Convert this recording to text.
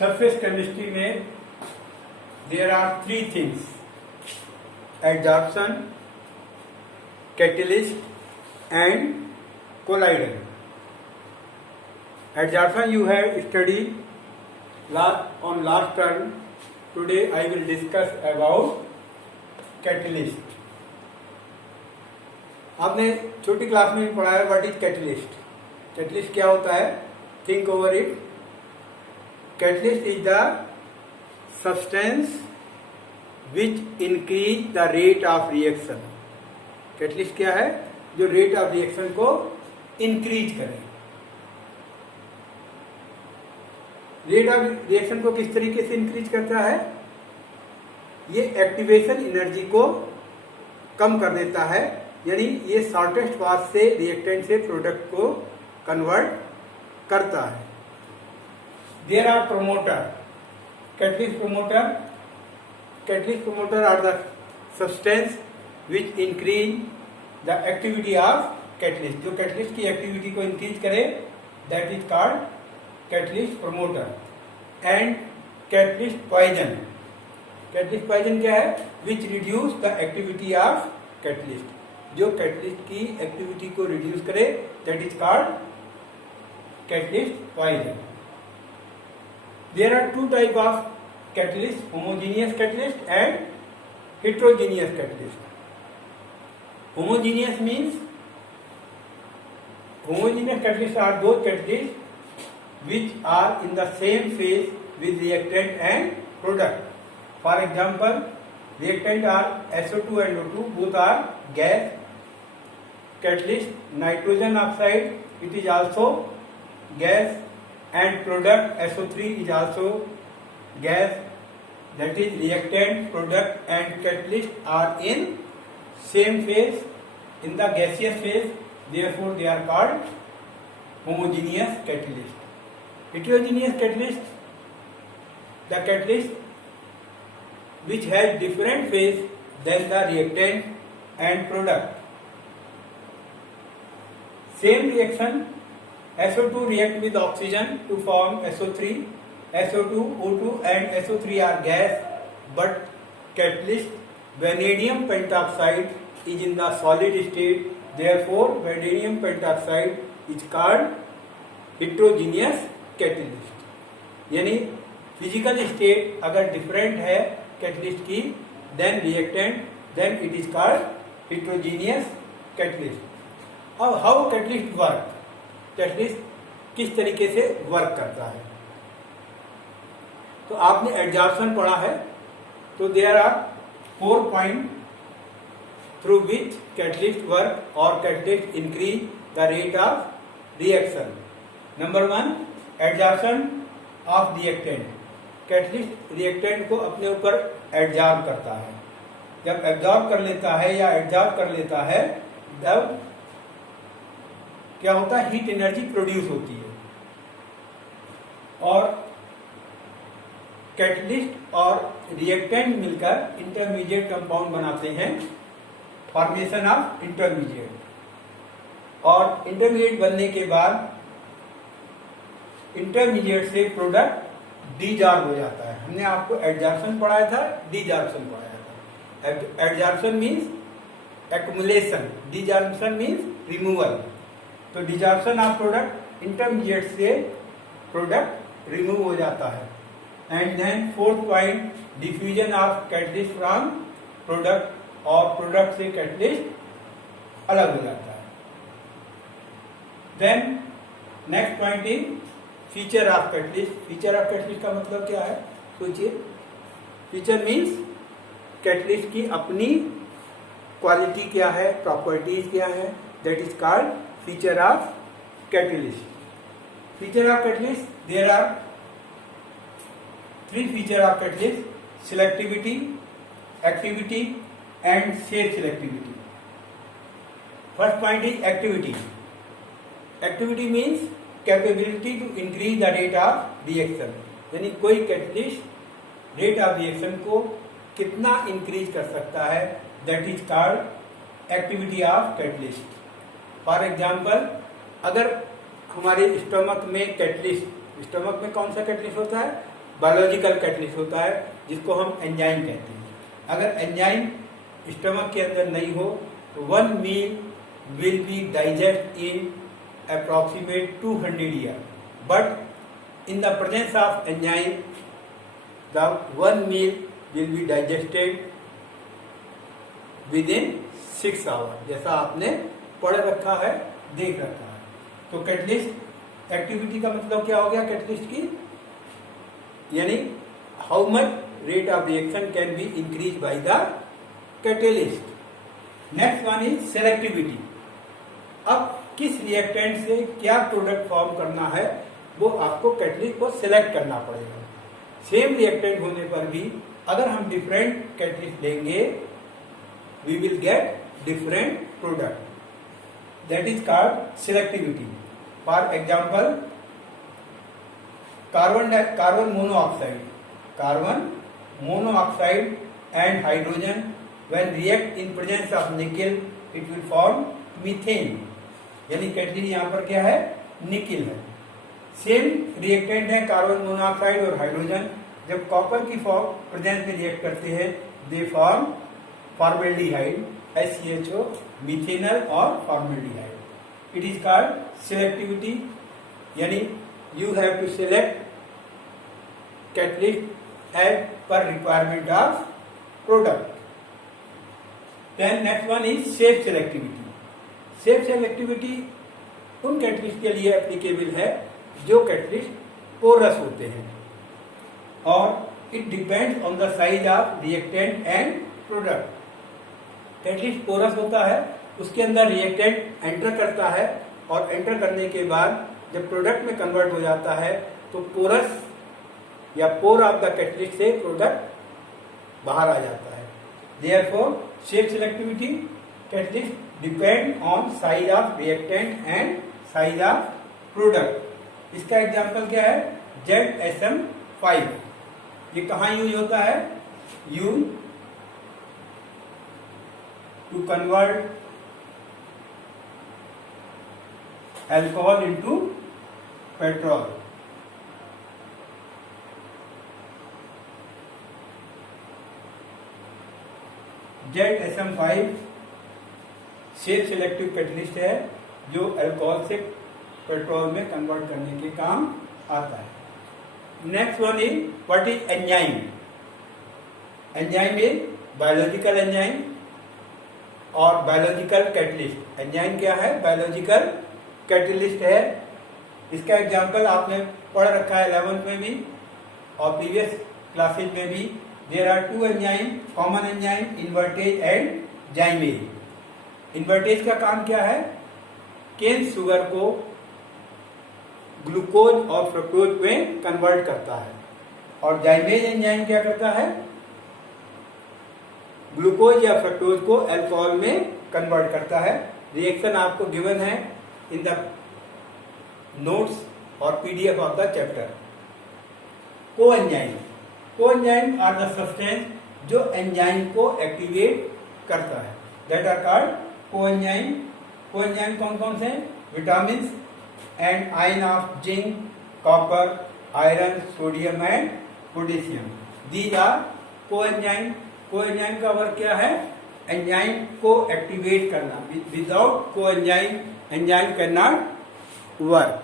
Surface chemistry में there are three things: adsorption, catalyst and collider. Adsorption you have studied on last term. Today I will discuss about catalyst. आपने छोटी class में भी पढ़ा है what is catalyst. Catalyst क्या होता है? Think over it. Catalyst is the substance which increase the rate of reaction. Catalyst क्या है? जो रेट ऑफ रिएक्शन को इंक्रीज करे. रेट ऑफ रिएक्शन को किस तरीके से इंक्रीज करता है? ये एक्टिवेशन एनर्जी को कम कर देता है, यानी ये शॉर्टेस्ट पाथ से रिएक्टेंट से प्रोडक्ट को कन्वर्ट करता है. There are promoter. Catalyst promoter are the substance which increase the activity of catalyst. जो कैटलिस्ट की एक्टिविटी को इंक्रीज करे, that is called catalyst promoter. And catalyst poison. Catalyst poison क्या है? Which reduce the activity of catalyst. जो catalyst की activity को reduce करे, that is called catalyst poison. There are two type of catalyst: homogeneous catalyst and heterogeneous catalyst. Homogeneous means homogeneous catalysts are those catalysts which are in the same phase with reactant and product. For example, reactant are SO2 and O2, both are gas. Catalyst nitrogen oxide, it is also gas, and product SO3 is also gas. That is reactant, product and catalyst are in same phase, in the gaseous phase. Therefore, they are called homogeneous catalyst. Heterogeneous catalyst, the catalyst which has different phase than the reactant and product. Same reaction, SO2 react with oxygen to form SO3. SO2, O2 and SO3 are gas, but catalyst vanadium pentoxide is in the solid state. Therefore, vanadium pentoxide is called heterogeneous catalyst. यानी physical state अगर different है catalyst की than reactant, then it is called heterogeneous catalyst. अब how catalyst work. Catalyst किस तरीके से work करता है? तो आपने एडजॉर्प्शन पढ़ा है. तो there are 4 point through which catalyst work or catalyst increase the rate of reaction. Number 1, adsorption of reactant. Catalyst reactant को अपने ऊपर एडजॉर्ब करता है. जब एब्जॉर्ब कर लेता है या एडजॉर्ब कर लेता है, तब क्या होता है? हीट एनर्जी प्रोड्यूस होती है. और कैटलिस्ट और रिएक्टेंट मिलकर इंटरमीडिएट कंपाउंड बनाते हैं, फॉर्मेशन ऑफ इंटरमीडिएट. और इंटरमीडिएट बनने के बाद इंटरमीडिएट से प्रोडक्ट डीजॉर्ब हो जाता है. हमने आपको एडजॉर्प्शन पढ़ाया था, डीजॉर्प्शन पढ़ाया था. Adsorption means accumulation, desorption means removal. तो डीजॉर्प्शन ऑफ प्रोडक्ट, इंटरमीडिएट से प्रोडक्ट रिमूव हो जाता है. And then 4th point, diffusion of catalyst from product. और प्रोडक्ट से कैटलिस्ट अलग हो जाता है. Then next point is feature of catalyst. Feature of catalyst का मतलब क्या है? सोचिए. फीचर मीन्स कैटलिस्ट की अपनी क्वालिटी क्या है, प्रॉपर्टीज क्या है, that is called feature of catalyst. Feature of catalyst, there are 3 feature of catalyst: selectivity, activity and safe selectivity. First point is activity. Activity means capability to increase the rate of reaction. यानी कोई catalyst rate of reaction को कितना increase कर सकता है, that is called activity of catalyst. For example, अगर हमारे stomach में कैटलिस्ट, स्टमक में कौन सा कैटलिस्ट होता है? बायोलॉजिकल कैटलिस्ट होता है जिसको हम एंजाइम कहते हैं। अगर एंजाइम स्टमक के अंदर नहीं हो तो 1 मील will be digest in approximate 200 years, but in the presence of enzyme the 1 meal will be digested within 6 hours, जैसा आपने पढ़ रखा है, देख रखा है। तो कैटलिस्ट एक्टिविटी का मतलब क्या हो गया कैटलिस्ट की, यानी how much rate of reaction can be increase by the catalyst. Next one is selectivity. अब किस रिएक्टेंट से क्या प्रोडक्ट फॉर्म करना है वो आपको कैटलिस्ट को सिलेक्ट करना पड़ेगा। सेम रिएक्टेंट होने पर भी अगर हम डिफरेंट कैटलिस्ट लेंगे we will get different product, that is called selectivity. For example carbon monoxide and hydrogen when react in presence of nickel it will form methane, यानी कैटलिस्ट यहाँ पर क्या है, निकेल है। सेम रिएक्टेंट है carbon monoxide और हाइड्रोजन, जब कॉपर की प्रेजेंस में रिएक्ट करते हैं they form formaldehyde HCHO, methanal और formaldehyde. It is called selectivity, you have to to select catalyst as per requirement of product. Then next one is safe selectivity. Safe selectivity उन catalyst के लिए applicable है जो catalyst porous होते हैं और it depends on the size of reactant and product. Catalyst porous होता है, उसके अंदर रिएक्टेंट एंटर करता है और एंटर करने के बाद जब प्रोडक्ट में कन्वर्ट हो जाता है तो पोरस या पोर ऑफ द कैटलिस्ट से प्रोडक्ट बाहर आ जाता है। Therefore safe selectivity catalyst depend on size of reactant and size of product. इसका एग्जांपल क्या है, ZSM5। ये कहाँ यूज होता है, use to convert alcohol into petrol. ZSM5 safe selective catalyst है जो अल्कोहल से पेट्रोल में कन्वर्ट करने के काम आता है। Next one is what is enzyme. Enzyme is biological enzyme और बायोलॉजिकल कैटलिस्ट। एंजाइम क्या है, बायोलॉजिकल कैटलिस्ट है। इसका एग्जांपल आपने पढ़ रखा है 11th में भी और प्रीवियस क्लासेज में भी। There are 2 enzyme, common enzyme invertase and zymase. Invertase का काम क्या है, केन शुगर को ग्लूकोज और फ्रक्टोज में कन्वर्ट करता है और जाइमेज एंजाइम क्या करता है, ग्लूकोज या फ्रक्टोज को अल्कोहल में कन्वर्ट करता है। रिएक्शन आपको गिवन है इन द नोट्स और PDF of the chapter. Coenzyme are the substance जो एंजाइम को एक्टिवेट करता है, that are called coenzyme. Coenzyme कौन कौन से, vitamin and ion of zinc, copper, iron, sodium and potassium, these are coenzyme. Coenzyme का work क्या है, एंजाइम को एक्टिवेट करना। Without coenzyme enzyme can not work.